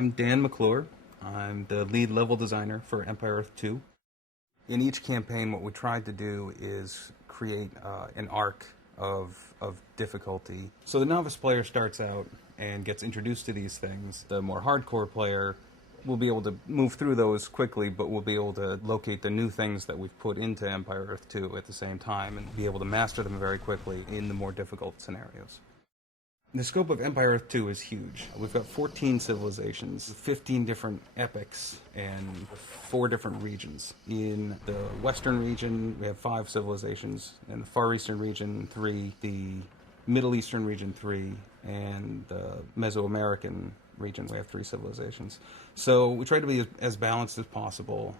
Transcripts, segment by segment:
I'm Dan MCCLURE. I'm the lead level designer for Empire Earth 2. In each campaign, what we tried to do is create an arc of difficulty. So the novice player starts out and gets introduced to these things. The more hardcore player will be able to move through those quickly, but will be able to locate the new things that we've put into Empire Earth 2 at the same time and be able to master them very quickly in the more difficult scenarios. The scope of Empire Earth 2 is huge. We've got 14 civilizations, 15 different epics, and 4 different regions. In the Western region, we have 5 civilizations. In the Far Eastern region, 3. The Middle Eastern region, 3. And the Mesoamerican region, we have 3 civilizations. So we try to be as balanced as possible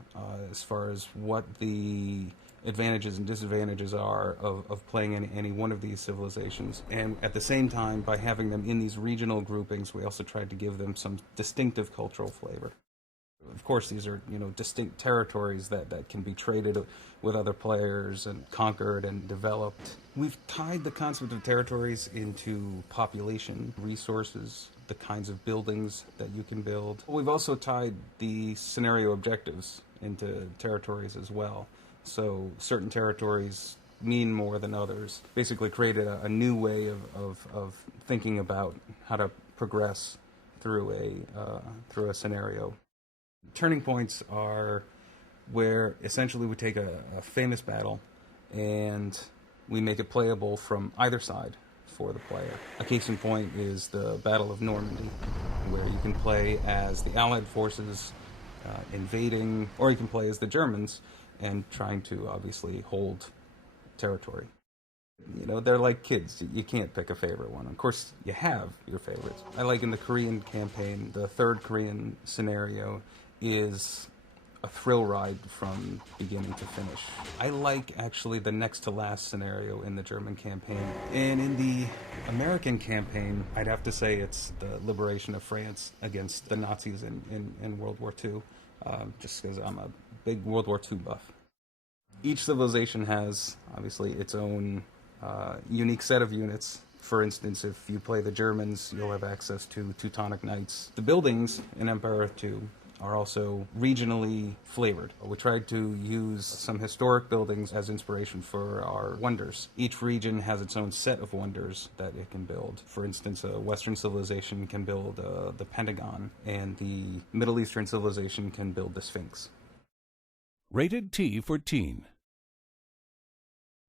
as far as what the advantages and disadvantages are of playing in any one of these civilizations. And at the same time, by having them in these regional groupings, we also tried to give them some distinctive cultural flavor. Of course, these are, distinct territories that can be traded with other players and conquered and developed. We've tied the concept of territories into population, resources, the kinds of buildings that you can build. We've also tied the scenario objectives into territories as well. So certain territories mean more than others. Basically created a new way of thinking about how to progress through a scenario. Turning points are where essentially we take a famous battle and we make it playable from either side for the player. A case in point is the Battle of Normandy, where you can play as the Allied forces invading, or you can play as the Germans and trying to obviously hold territory. They're like kids. You can't pick a favorite one. Of course, you have your favorites. I like in the Korean campaign, the third Korean scenario is a thrill ride from beginning to finish. I like actually the next to last scenario in the German campaign. And in the American campaign, I'd have to say it's the liberation of France against the Nazis in World War II, just because I'm a big World War II buff. Each civilization has, obviously, its own unique set of units. For instance, if you play the Germans, you'll have access to Teutonic Knights. The buildings in Empire Earth 2 are also regionally flavored. We tried to use some historic buildings as inspiration for our wonders. Each region has its own set of wonders that it can build. For instance, a Western civilization can build the Pentagon, and the Middle Eastern civilization can build the Sphinx. Rated T for Teen.